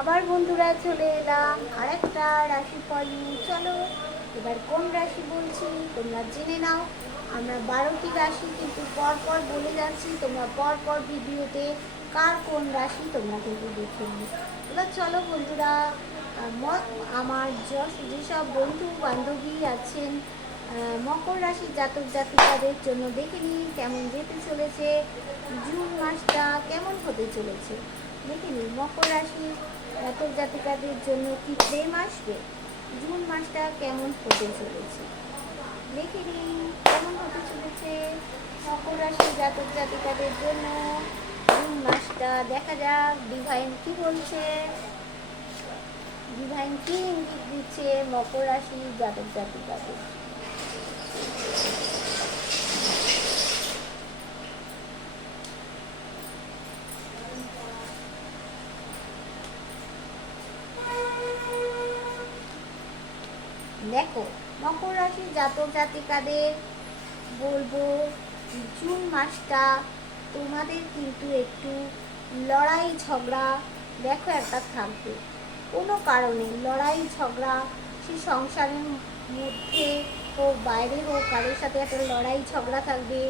আবার বন্ধুরা চলে এলাম আর একটা রাশিফল নিয়ে। চলো এবার কোন রাশি বলছি তোমরা জেনে নাও। আমরা 12টি রাশি কিন্তু পরপর বলে যাচ্ছি, তোমরা পরপর ভিডিওতে কার কোন রাশি তোমরা কিন্তু দেখে নিও। এবার চলো বন্ধুরা, আমার যেসব বন্ধু বান্ধবী আছেন মকর রাশির জাতক জাতিকাদের জন্য দেখে নিই কেমন যেতে চলেছে, জুন মাসটা কেমন হতে চলেছে দেখে নিই। মকর রাশির জাতক জাতিকাদের জন্য কি প্রেম আসবে, জুন মাসটা কেমন হতে চলেছে দেখে নিই কেমন হতে চলেছে মকর রাশির জাতক জাতিকাদের জন্য জুন মাসটা। দেখা যাক ডিভাইন কি বলছে, ডিভাইন কি ইঙ্গিত দিচ্ছে মকর রাশির জাতক জাতিকাদের। দেখো মকর রাশির জাতক জাতিকাদের বলবো জুন মাসটা তোমাদের কিন্তু একটু লড়াই ঝগড়া দেখো একটা থাকবে, কোনো কারণে লড়াই ঝগড়া, সে সংসারের মধ্যে হোক বাইরে হোক কারোর সাথে একটা লড়াই ঝগড়া থাকবে।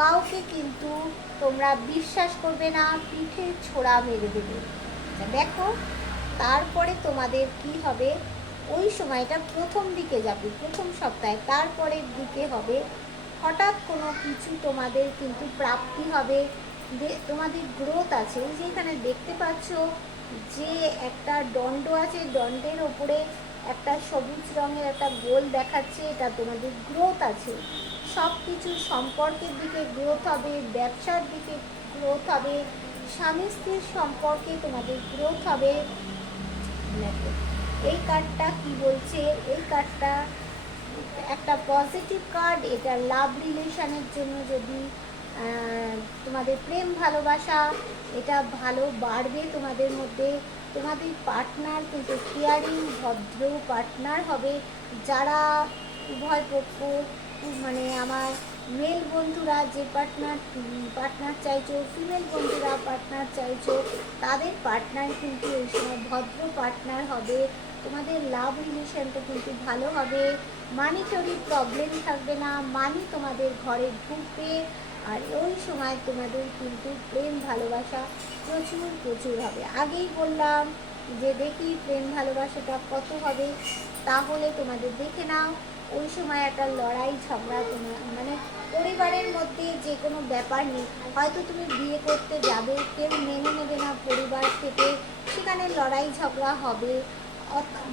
কাউকে কিন্তু তোমরা বিশ্বাস করবে না, পিঠে ছোড়া মেরে দেবে। দেখো তারপরে তোমাদের কি হবে, ওই সময়টা প্রথম দিকে যাবে, প্রথম সপ্তাহে, তারপরের দিকে হবে হঠাৎ কোনো কিছু তোমাদের কিন্তু প্রাপ্তি হবে, তোমাদের গ্রোথ আছে। যেখানে দেখতে পাচ্ছ যে একটা দণ্ড আছে, দণ্ডের ওপরে একটা সবুজ রঙের একটা গোল দেখাচ্ছে, এটা তোমাদের গ্রোথ আছে। সব কিছু সম্পর্কের দিকে গ্রোথ হবে, ব্যবসার দিকে গ্রোথ হবে, স্বামী স্ত্রীর সম্পর্কে তোমাদের গ্রোথ হবে। এই কার্ডটা কি বলছে, এই কার্ডটা একটা পজিটিভ কার্ড, এটা লাভ রিলেশনের জন্য। যদি তোমাদের প্রেম ভালোবাসা এটা ভালো বাড়বে তোমাদের মধ্যে, তোমাদের পার্টনার কিন্তু কেয়ারিং ভদ্র পার্টনার হবে। যারা উভয় পক্ষ মানে আমার মেল বন্ধুরা যে পার্টনার চাইছো, ফিমেল বন্ধুরা পার্টনার চাইছো, তাদের পার্টনার কিন্তু এই সময় ভদ্র পার্টনার হবে। তোমাদের লাভ রিলেশনটা কিন্তু ভালো হবে, মানিটারির প্রবলেম থাকবে না, মানি তোমাদের ঘরে ঢুকবে। আর ওই সময় তোমাদের কিন্তু প্রেম ভালোবাসা প্রচুর প্রচুর হবে। আগেই বললাম যে দেখি প্রেম ভালোবাসাটা কত হবে, তাহলে তোমাদের দেখে নাও। ওই সময় একটা লড়াই ঝগড়া তোমার মানে পরিবারের মধ্যে যে কোনো ব্যাপার নেই, হয়তো তুমি বিয়ে করতে যাবে, কেউ মেনে নেবে না পরিবার থেকে, সেখানে লড়াই ঝগড়া হবে,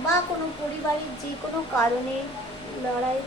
বা কোনো পরিবারের যে কোনো কারণে লড়াই